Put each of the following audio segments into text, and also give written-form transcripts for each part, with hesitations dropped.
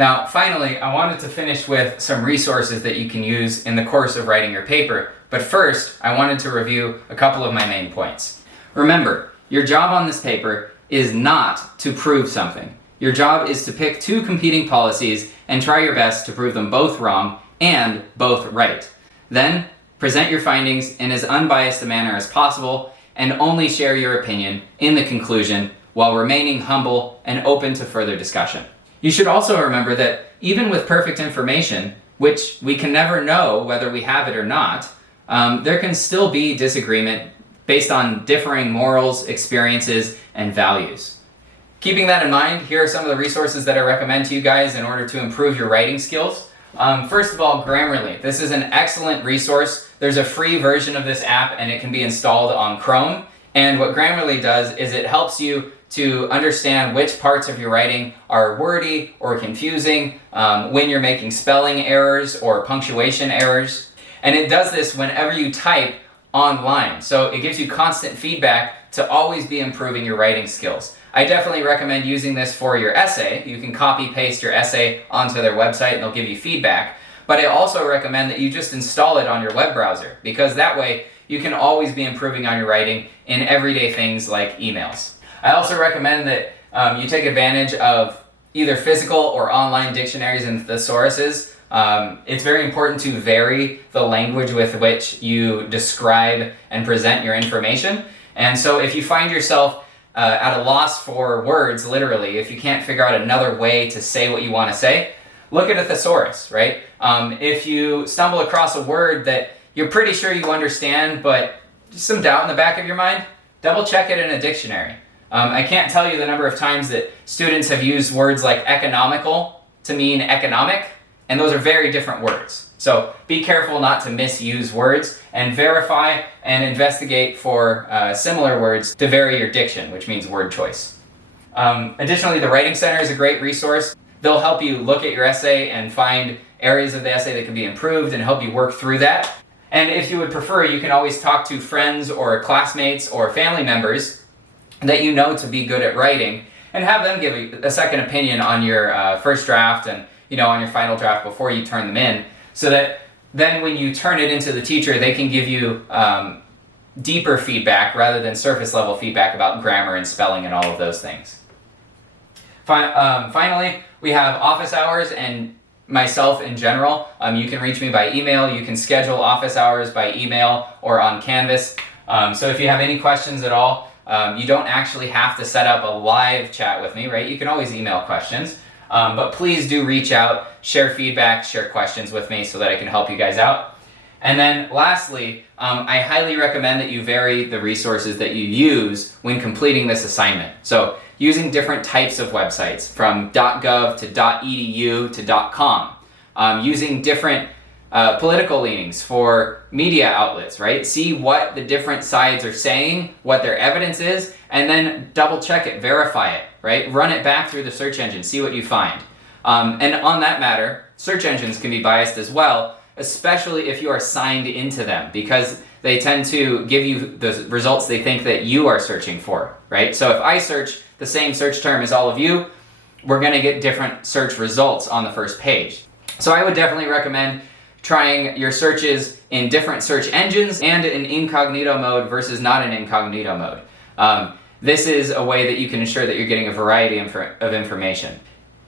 Now, finally, I wanted to finish with some resources that you can use in the course of writing your paper, but first, I wanted to review a couple of my main points. Remember, your job on this paper is not to prove something. Your job is to pick two competing policies and try your best to prove them both wrong and both right. Then, present your findings in as unbiased a manner as possible and only share your opinion in the conclusion while remaining humble and open to further discussion. You should also remember that even with perfect information, which we can never know whether we have it or not, there can still be disagreement based on differing morals, experiences, and values. Keeping that in mind, here are some of the resources that I recommend to you guys in order to improve your writing skills. First of all, Grammarly. This is an excellent resource. There's a free version of this app and it can be installed on Chrome. And what Grammarly does is it helps you to understand which parts of your writing are wordy or confusing, when you're making spelling errors or punctuation errors. And it does this whenever you type online. So it gives you constant feedback to always be improving your writing skills. I definitely recommend using this for your essay. You can copy paste your essay onto their website and they'll give you feedback. But I also recommend that you just install it on your web browser, because that way you can always be improving on your writing in everyday things like emails. I also recommend that you take advantage of either physical or online dictionaries and thesauruses. It's very important to vary the language with which you describe and present your information. And so if you find yourself at a loss for words, literally, if you can't figure out another way to say what you want to say, look at a thesaurus, right? If you stumble across a word that you're pretty sure you understand, but just some doubt in the back of your mind, double check it in a dictionary. I can't tell you the number of times that students have used words like economical to mean economic, and those are very different words. So be careful not to misuse words, and verify and investigate for similar words to vary your diction, which means word choice. Additionally, the Writing Center is a great resource. They'll help you look at your essay and find areas of the essay that can be improved and help you work through that. And if you would prefer, you can always talk to friends or classmates or family members that you know to be good at writing and have them give you a second opinion on your first draft and on your final draft before you turn them in, so that then when you turn it into the teacher, they can give you deeper feedback rather than surface level feedback about grammar and spelling and all of those things. Finally, we have office hours and myself in general. You can reach me by email. You can schedule office hours by email or on Canvas. So if you have any questions at all, you don't actually have to set up a live chat with me, right? You can always email questions. But please do reach out, share feedback, share questions with me so that I can help you guys out. And then lastly, I highly recommend that you vary the resources that you use when completing this assignment. So using different types of websites from .gov to .edu to .com, using different political leanings for media outlets, right? See what the different sides are saying, what their evidence is, and then double check it, verify it, right? Run it back through the search engine, see what you find. And on that matter, search engines can be biased as well, especially if you are signed into them, because they tend to give you the results they think that you are searching for, right? So if I search the same search term as all of you, we're going to get different search results on the first page. So I would definitely recommend trying your searches in different search engines and in incognito mode versus not in incognito mode. This is a way that you can ensure that you're getting a variety of information.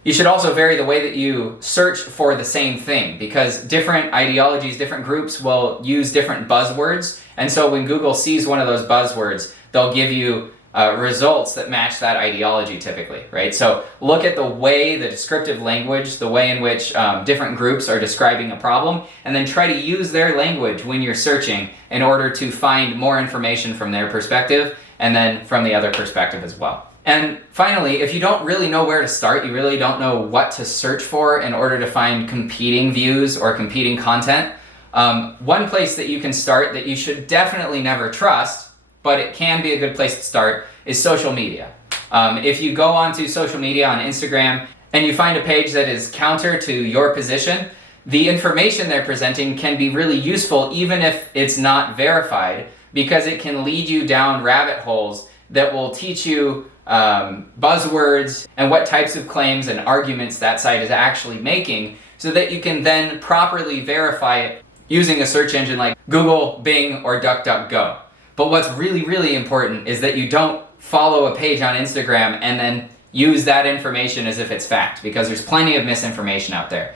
You should also vary the way that you search for the same thing, because different ideologies, different groups will use different buzzwords, and so when Google sees one of those buzzwords, they'll give you results that match that ideology typically, right? So look at the way, the descriptive language, the way in which different groups are describing a problem, and then try to use their language when you're searching in order to find more information from their perspective and then from the other perspective as well. And finally, if you don't really know where to start, you really don't know what to search for in order to find competing views or competing content, one place that you can start that you should definitely never trust, but it can be a good place to start, is social media. If you go onto social media on Instagram and you find a page that is counter to your position, the information they're presenting can be really useful even if it's not verified, because it can lead you down rabbit holes that will teach you buzzwords and what types of claims and arguments that site is actually making, so that you can then properly verify it using a search engine like Google, Bing, or DuckDuckGo. But what's really, really important is that you don't follow a page on Instagram and then use that information as if it's fact, because there's plenty of misinformation out there.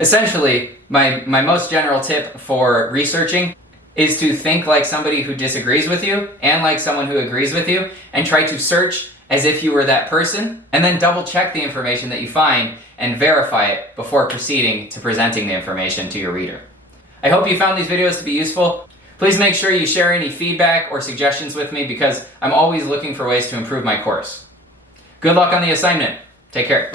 Essentially, my most general tip for researching is to think like somebody who disagrees with you and like someone who agrees with you, and try to search as if you were that person, and then double check the information that you find and verify it before proceeding to presenting the information to your reader. I hope you found these videos to be useful. Please make sure you share any feedback or suggestions with me, because I'm always looking for ways to improve my course. Good luck on the assignment. Take care.